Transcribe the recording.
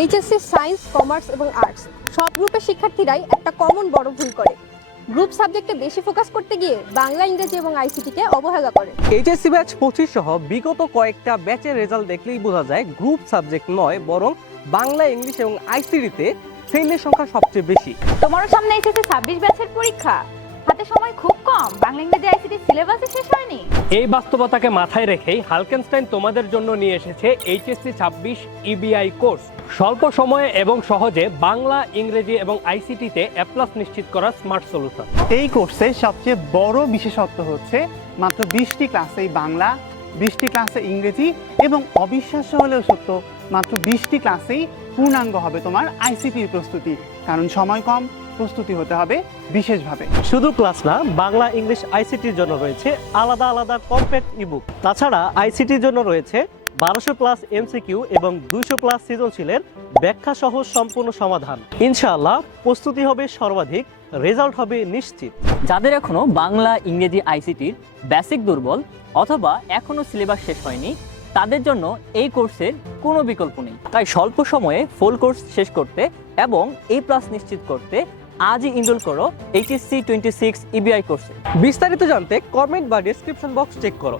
HSC science, commerce এবং arts সব গ্রুপের শিক্ষার্থীরাই একটা কমন বড় ভুল করে। গ্রুপ সাবজেক্টে বেশি ফোকাস করতে গিয়ে বাংলা, ইংরেজি এবং আইসিটিকে অবহেলা করে। এইচএসসি ব্যাচ 25 সহ বিগত কয়েকটা ব্যাচের রেজাল্ট দেখলেই বোঝা যায় গ্রুপ সাবজেক্ট নয়, বরং বাংলা, ইংলিশ এবং আইসিটিতে ফেইলের সংখ্যা সবচেয়ে বেশি। তোমারও সামনে এসেছে 26 ব্যাচের পরীক্ষা, হাতে সময় খুব কম, বাংলা, ইংরেজি, আইসিটি সিলেবাসই শেষ হয়নি। এই বাস্তবতাকে মাথায় রেখেই হালকেনস্টাইন তোমাদের জন্য নিয়ে এসেছে এইচএসসি 26 ইবিআই কোর্স। স্বল্প সময়ে এবং সহজে বাংলা, ইংরেজি এবং আইসিটিতে এ প্লাস নিশ্চিত করা স্মার্ট সলিউশন। এই কোর্সে সবচেয়ে বড় বিশেষত্ব হচ্ছে মাত্র 20টি ক্লাসেই বাংলা, 20টি ক্লাসে ইংরেজি এবং অবিশ্বাস্য হলেও সত্য মাত্র 20টি ক্লাসেই পূর্ণাঙ্গ হবে তোমার আইসিটির প্রস্তুতি। কারণ সময় কম, প্রস্তুতি হতে হবে বিশেষভাবে। শুধু ক্লাস না, বাংলা, ইংলিশ, আইসিটির জন্য রয়েছে আলাদা আলাদা কম্প্যাক্ট ইবুক। তাছাড়া আইসিটির জন্য রয়েছে 1200 প্লাস এমসিকিউ এবং 200 প্লাস সৃজনশীলের ব্যাখ্যা সহ সম্পূর্ণ সমাধান। ইনশাআল্লাহ প্রস্তুতি হবে সর্বাধিক, রেজাল্ট হবে নিশ্চিত। যাদের এখনো বাংলা, ইংরেজি, আইসিটির বেসিক দুর্বল অথবা এখনো সিলেবাস শেষ হয়নি, তাদের জন্য এই কোর্সের কোনো বিকল্প নেই। তাই স্বল্প সময়ে ফুল কোর্স শেষ করতে এবং এ প্লাস নিশ্চিত করতে আজই এনরোল করো এইচএসসি 26 ইবিআই কোর্সে। বিস্তারিত জানতে কমেন্ট বা ডেসক্রিপশন বক্স চেক করো।